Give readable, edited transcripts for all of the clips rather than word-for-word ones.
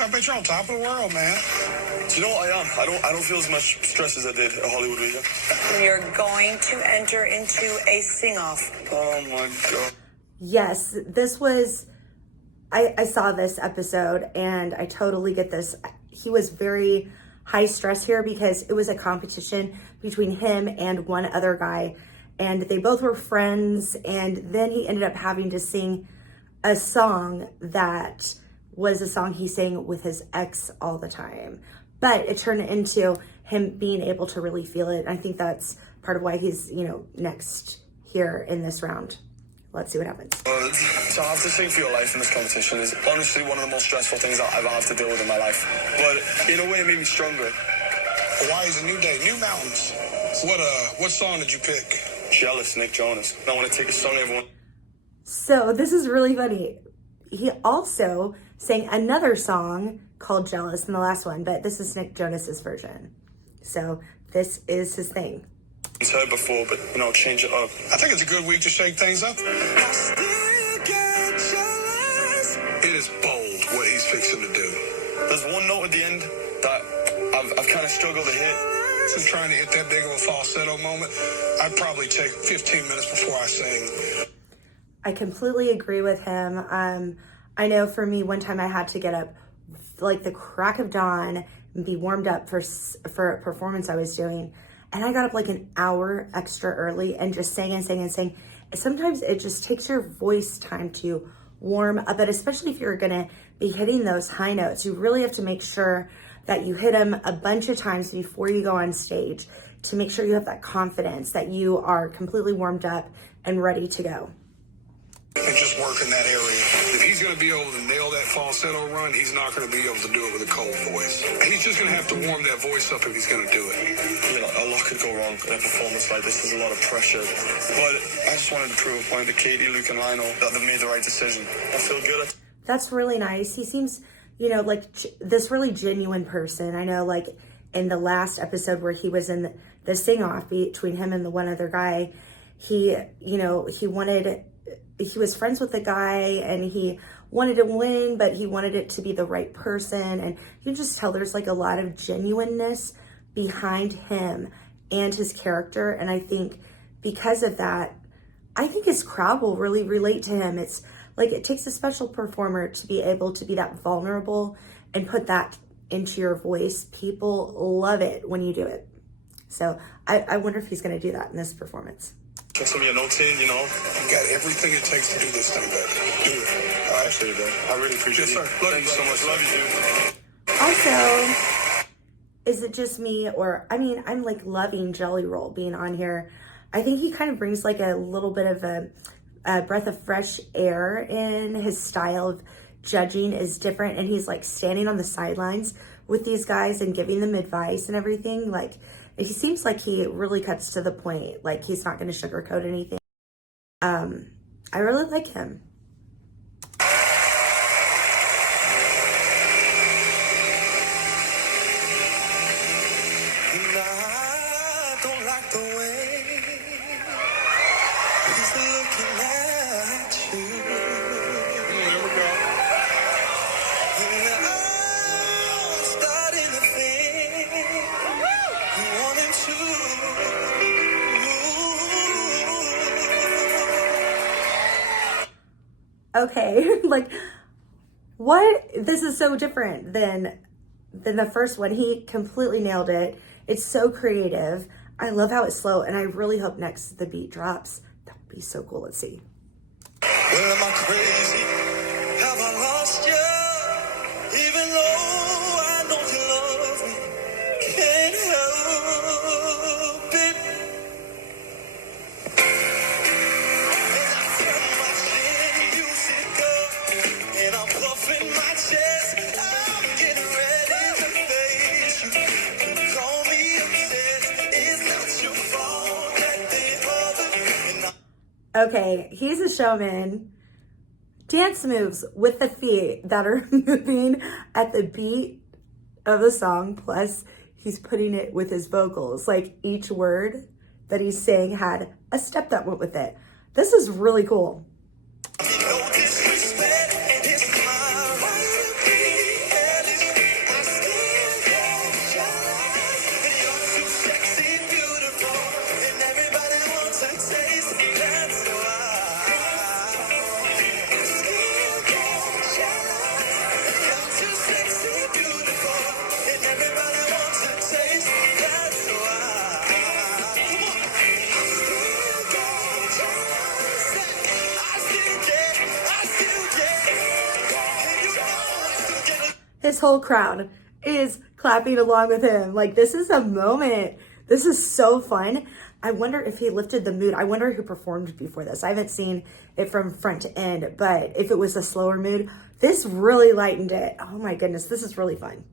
I bet you're on top of the world, man. Do you know what I am? I don't feel as much stress as I did at Hollywood Weekend. You're going to enter into a sing-off. Oh my God. Yes, this was, I saw this episode and I totally get this. He was very high stress here because it was a competition between him and one other guy, and they both were friends, and then he ended up having to sing a song that was a song he sang with his ex all the time. But it turned into him being able to really feel it. I think that's part of why he's, next here in this round. Let's see what happens. To have to sing for your life in this competition is honestly one of the most stressful things I've ever had to deal with in my life. But in a way, it made me stronger. Hawaii's a new day, new mountains. What song did you pick? Jealous, Nick Jonas. I want to take a song everyone. So this is really funny. He also sang another song called Jealous in the last one, but this is Nick Jonas's version. So this is his thing. It's heard before, but change it up. I think it's a good week to shake things up. I still get jealous. It is bold what he's fixing to do. There's one note at the end that I've kind of struggled to hit. Since trying to hit that big of a falsetto moment, I'd probably take 15 minutes before I sing. I completely agree with him. I know for me, one time I had to get up like the crack of dawn and be warmed up for a performance I was doing. And I got up like an hour extra early and just sang and sang and sang. Sometimes it just takes your voice time to warm up, but especially if you're gonna be hitting those high notes, you really have to make sure that you hit them a bunch of times before you go on stage to make sure you have that confidence that you are completely warmed up and ready to go. And just work in that area. If he's going to be able to nail that falsetto run, he's not going to be able to do it with a cold voice. He's just going to have to warm that voice up if he's going to do it. A lot could go wrong in a performance like this. There's a lot of pressure. But I just wanted to prove a point to Katie, Luke, and Lionel that they've made the right decision. I feel good. That's really nice. He seems, like this really genuine person. I know, like in the last episode where he was in the sing-off between him and the one other guy, he was friends with the guy and he wanted to win, but he wanted it to be the right person. And you can just tell there's like a lot of genuineness behind him and his character. And I think because of that, I think his crowd will really relate to him. It's like it takes a special performer to be able to be that vulnerable and put that into your voice. People love it when you do it. So I wonder if he's going to do that in this performance. Get some of your notes in, You got everything it takes to do this thing, baby. Do it. All right. Appreciate that. I really appreciate Yes, sir. it. Thank you so much. Love you, dude. Also, is it just me, or I'm like loving Jelly Roll being on here. I think he kind of brings like a little bit of a breath of fresh air in. His style of judging is different, and he's like standing on the sidelines with these guys and giving them advice and everything. Like, he seems like he really cuts to the point. Like, he's not going to sugarcoat anything. I really like him. Okay, like, what? This is so different than the first one. He completely nailed it. It's so creative. I love how it's slow, and I really hope next the beat drops. That would be so cool. Let's see. Well, am I crazy? Have I lost you? Even though I know you love me, can't help it. And I feel my chin music up, and I'm puffing my chest. I'm getting ready to face you. Call me upset. It's not your fault that they other. Okay, he's a showman. Dance moves with the feet that are moving at the beat of the song, plus he's putting it with his vocals. Like, each word that he's saying had a step that went with it. This is really cool. No disrespect, it's my right to be, and this whole crowd is clapping along with him. Like, this is a moment. This is so fun. I wonder if he lifted the mood. I wonder who performed before this. I haven't seen it from front to end, but if it was a slower mood, this really lightened it. Oh my goodness, this is really fun.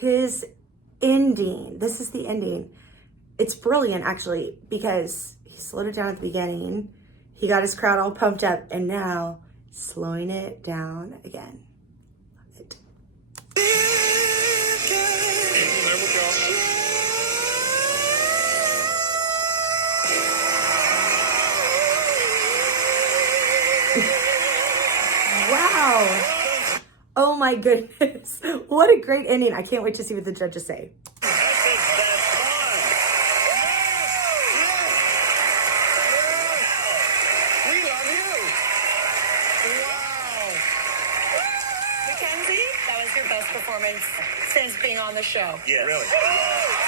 His ending, this is the ending. It's brilliant, actually, because he slowed it down at the beginning. He got his crowd all pumped up, and now slowing it down again. Love it. There we go. Wow. Oh my goodness. What a great ending. I can't wait to see what the judges say. McKenzie, that was your best performance since being on the show. Yeah, really.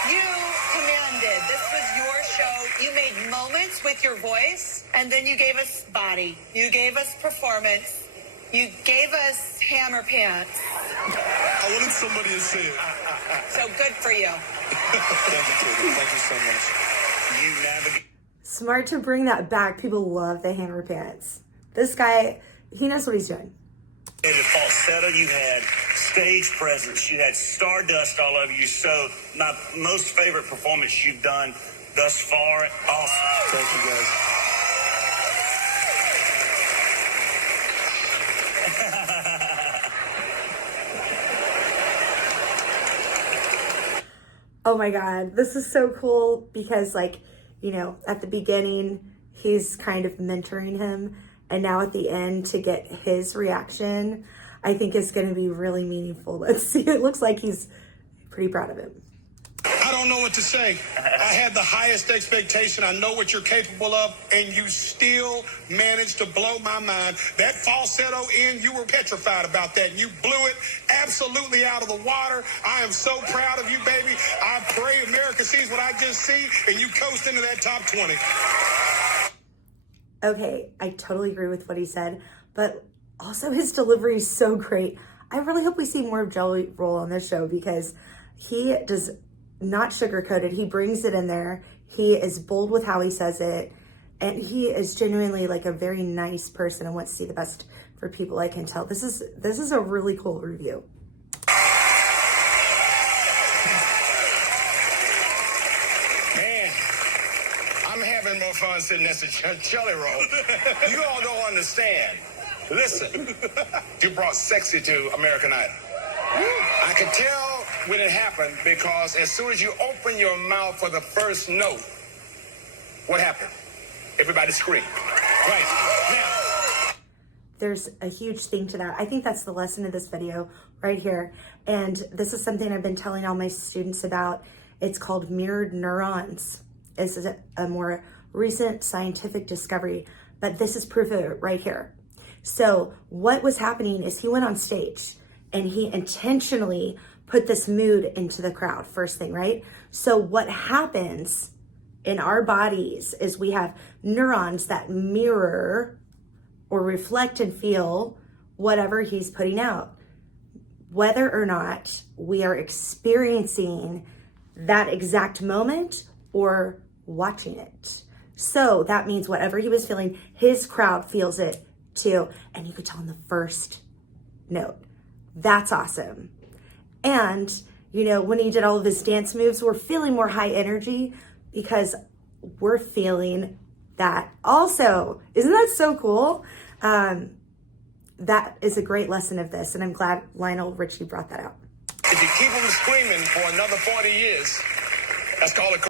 You commanded. This was your show. You made moments with your voice, and then you gave us body. You gave us performance. You gave us hammer pants. I wanted somebody to say it. So good for you. Thank you so much. You navigate. Smart to bring that back. People love the hammer pants. This guy, he knows what he's doing. The falsetto, you had stage presence, you had stardust all over you. So, my most favorite performance you've done thus far. Awesome. Thank you, guys. Oh my God, this is so cool because, like, you know, at the beginning, he's kind of mentoring him. And now at the end, to get his reaction, I think is going to be really meaningful. Let's see. It looks like he's pretty proud of him. I don't know what to say. I had the highest expectation. I know what you're capable of, and you still managed to blow my mind. That falsetto in, you were petrified about that. You blew it absolutely out of the water. I am so proud of you, baby. I pray America sees what I just see, and you coast into that top 20. Okay, I totally agree with what he said, but also his delivery is so great. I really hope we see more of Jelly Roll on this show because he does not sugarcoat it. He brings it in there. He is bold with how he says it, and he is genuinely like a very nice person and wants to see the best for people. I can tell. This is a really cool review. Man, I'm having more fun sitting next to Jelly Roll. You all don't understand. Listen, you brought sexy to American Idol. I could tell when it happened because as soon as you open your mouth for the first note, what happened? Everybody screamed. Right. Now. There's a huge thing to that. I think that's the lesson of this video right here. And this is something I've been telling all my students about. It's called mirrored neurons. This is a more recent scientific discovery, but this is proof of it right here. So what was happening is he went on stage and he intentionally put this mood into the crowd, first thing, right? So what happens in our bodies is we have neurons that mirror or reflect and feel whatever he's putting out, whether or not we are experiencing that exact moment or watching it. So that means whatever he was feeling, his crowd feels it too. And you could tell in the first note. That's awesome. And, you know, when he did all of his dance moves, we're feeling more high energy because we're feeling that also. Isn't that so cool? That is a great lesson of this. And I'm glad Lionel Richie brought that out. If you keep them screaming for another 40 years, that's called a